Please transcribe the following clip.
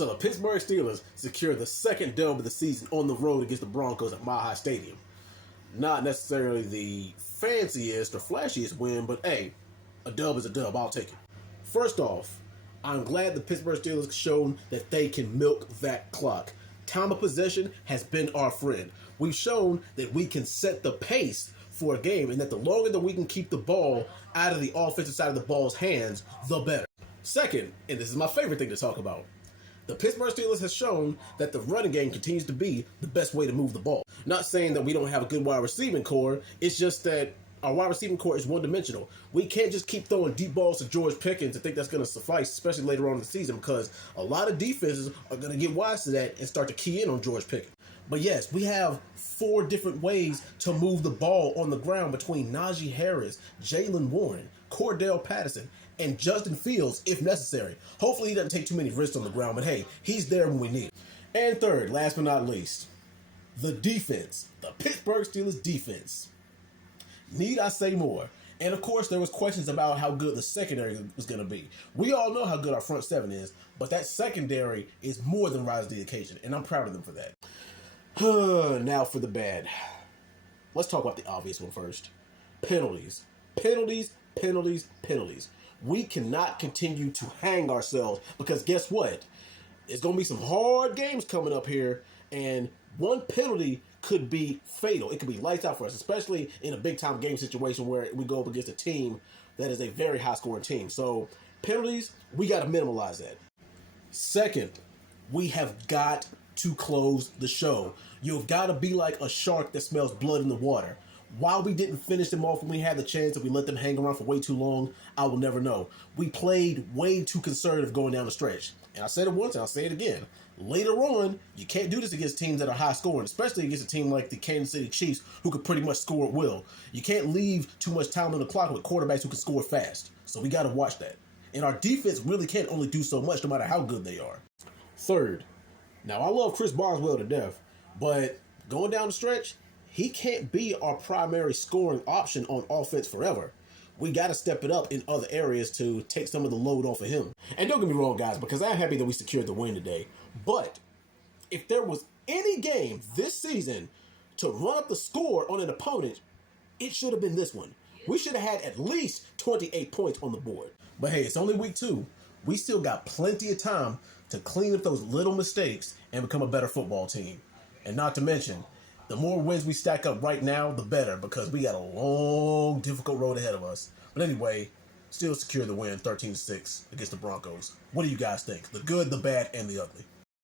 So the Pittsburgh Steelers secured the second dub of the season on the road against the Broncos at Mile High Stadium. Not necessarily the fanciest or flashiest win, but hey, a dub is a dub. I'll take it. First off, I'm glad the Pittsburgh Steelers have shown that they can milk that clock. Time of possession has been our friend. We've shown that we can set the pace for a game, and that the longer that we can keep the ball out of the offensive side of the ball's hands, the better. Second, and this is my favorite thing to talk about, the Pittsburgh Steelers has shown that the running game continues to be the best way to move the ball. Not saying that we don't have a good wide receiving core, it's just that our wide receiving core is one-dimensional. We can't just keep throwing deep balls to George Pickens and think that's going to suffice, especially later on in the season, because a lot of defenses are going to get wise to that and start to key in on George Pickens. But yes, we have 4 different ways to move the ball on the ground between Najee Harris, Jaylen Warren, Cordell Patterson, and Justin Fields if necessary. Hopefully he doesn't take too many risks on the ground, but hey, he's there when we need him. And third, last but not least, the defense. The Pittsburgh Steelers defense. Need I say more? And of course, there was questions about how good the secondary was going to be. We all know how good our front seven is, but that secondary is more than rise to the occasion, and I'm proud of them for that. Now for the bad. Let's talk about the obvious one first. Penalties. Penalties, penalties, penalties. We cannot continue to hang ourselves because guess what? There's going to be some hard games coming up here, and one penalty could be fatal. It could be lights out for us, especially in a big-time game situation where we go up against a team that is a very high-scoring team. So penalties, we got to minimize that. Second, we have got to close the show. You've got to be like a shark that smells blood in the water. Why we didn't finish them off when we had the chance, and we let them hang around for way too long, I will never know. We played way too conservative going down the stretch. And I said it once, and I'll say it again. Later on, you can't do this against teams that are high scoring, especially against a team like the Kansas City Chiefs, who could pretty much score at will. You can't leave too much time on the clock with quarterbacks who can score fast. So we got to watch that. And our defense really can't only do so much, no matter how good they are. Third, now I love Chris Boswell to death, but going down the stretch, he can't be our primary scoring option on offense forever. We got to step it up in other areas to take some of the load off of him. And don't get me wrong, guys, because I'm happy that we secured the win today. But if there was any game this season to run up the score on an opponent, it should have been this one. We should have had at least 28 points on the board. But hey, it's only week 2. We still got plenty of time to clean up those little mistakes and become a better football team. And not to mention, the more wins we stack up right now, the better, because we got a long, difficult road ahead of us. But anyway, still secure the win, 13-6 against the Broncos. What do you guys think? The good, the bad, and the ugly?